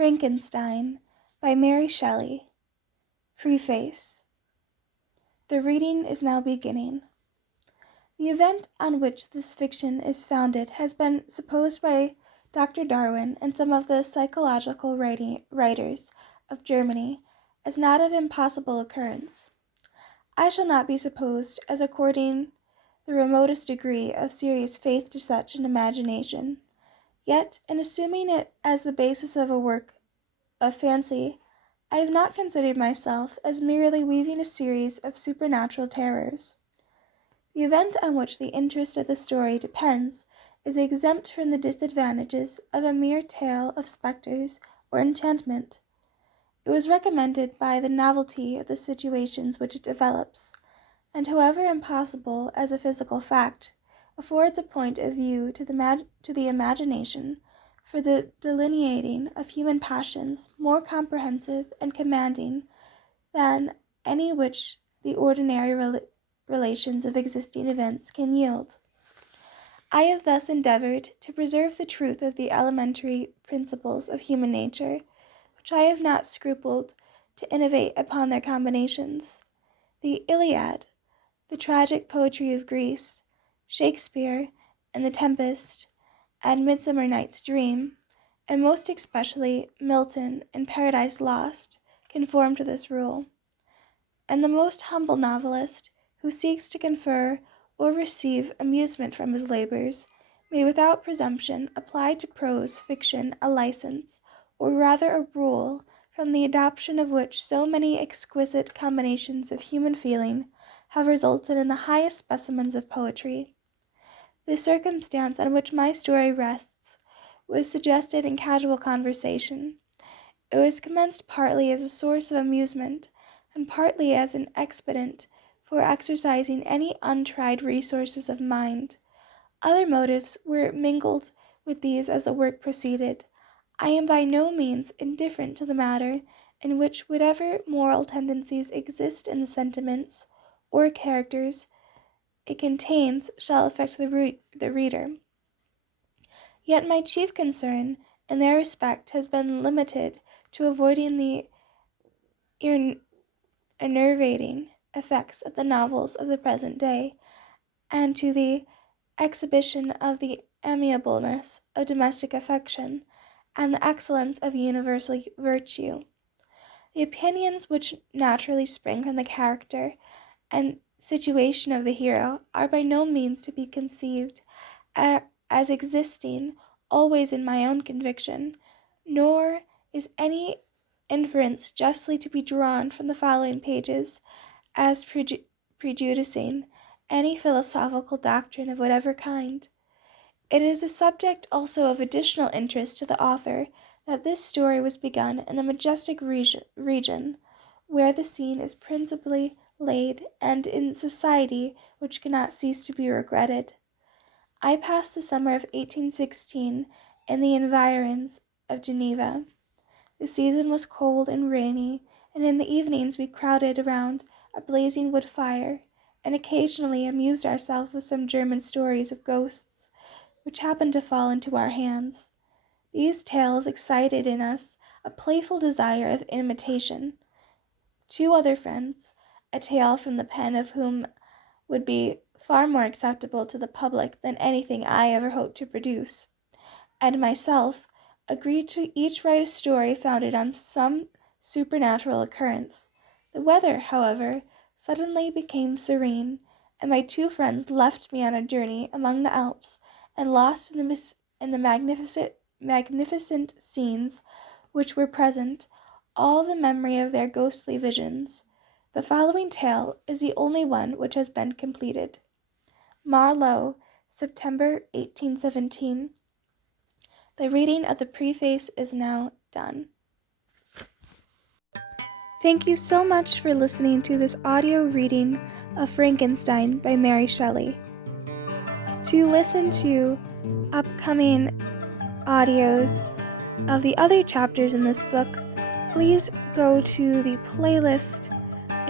Frankenstein by Mary Shelley. Preface. The reading is now beginning. The event on which this fiction is founded has been supposed by Dr. Darwin and some of the psychological writers of Germany as not of impossible occurrence. I shall not be supposed as according the remotest degree of serious faith to such an imagination. Yet, in assuming it as the basis of a work of fancy, I have not considered myself as merely weaving a series of supernatural terrors. The event on which the interest of the story depends is exempt from the disadvantages of a mere tale of spectres or enchantment. It was recommended by the novelty of the situations which it develops, and however impossible as a physical fact, affords a point of view to the imagination for the delineating of human passions more comprehensive and commanding than any which the ordinary relations of existing events can yield. I have thus endeavored to preserve the truth of the elementary principles of human nature, which I have not scrupled to innovate upon their combinations. The Iliad, the tragic poetry of Greece, Shakespeare, and The Tempest, and Midsummer Night's Dream, and most especially Milton and Paradise Lost, conform to this rule. And the most humble novelist, who seeks to confer or receive amusement from his labors, may without presumption apply to prose fiction a license, or rather a rule, from the adoption of which so many exquisite combinations of human feeling have resulted in the highest specimens of poetry. The circumstance on which my story rests was suggested in casual conversation. It was commenced partly as a source of amusement, and partly as an expedient for exercising any untried resources of mind. Other motives were mingled with these as the work proceeded. I am by no means indifferent to the matter in which whatever moral tendencies exist in the sentiments or characters it contains shall affect the reader. Yet my chief concern in their respect has been limited to avoiding the enervating effects of the novels of the present day, and to the exhibition of the amiableness of domestic affection and the excellence of universal virtue. The opinions which naturally spring from the character and situation of the hero are by no means to be conceived as existing always in my own conviction, nor is any inference justly to be drawn from the following pages as prejudicing any philosophical doctrine of whatever kind. It is a subject also of additional interest to the author that this story was begun in the majestic region where the scene is principally laid, and in society which cannot cease to be regretted. I passed the summer of 1816 in the environs of Geneva. The season was cold and rainy, and in the evenings we crowded around a blazing wood fire, and occasionally amused ourselves with some German stories of ghosts, which happened to fall into our hands. These tales excited in us a playful desire of imitation. Two other friends, a tale from the pen of whom would be far more acceptable to the public than anything I ever hoped to produce, and myself agreed to each write a story founded on some supernatural occurrence. The weather, however, suddenly became serene, and my two friends left me on a journey among the Alps, and lost in the magnificent scenes which were present, all the memory of their ghostly visions. The following tale is the only one which has been completed. Marlowe, September 1817. The reading of the preface is now done. Thank you so much for listening to this audio reading of Frankenstein by Mary Shelley. To listen to upcoming audios of the other chapters in this book, please go to the playlist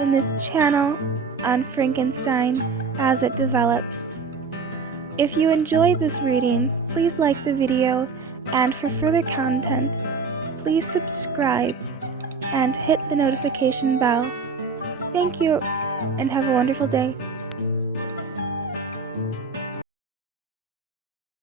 in this channel on Frankenstein as it develops. If you enjoyed this reading, please like the video, and for further content, please subscribe and hit the notification bell. Thank you, and have a wonderful day.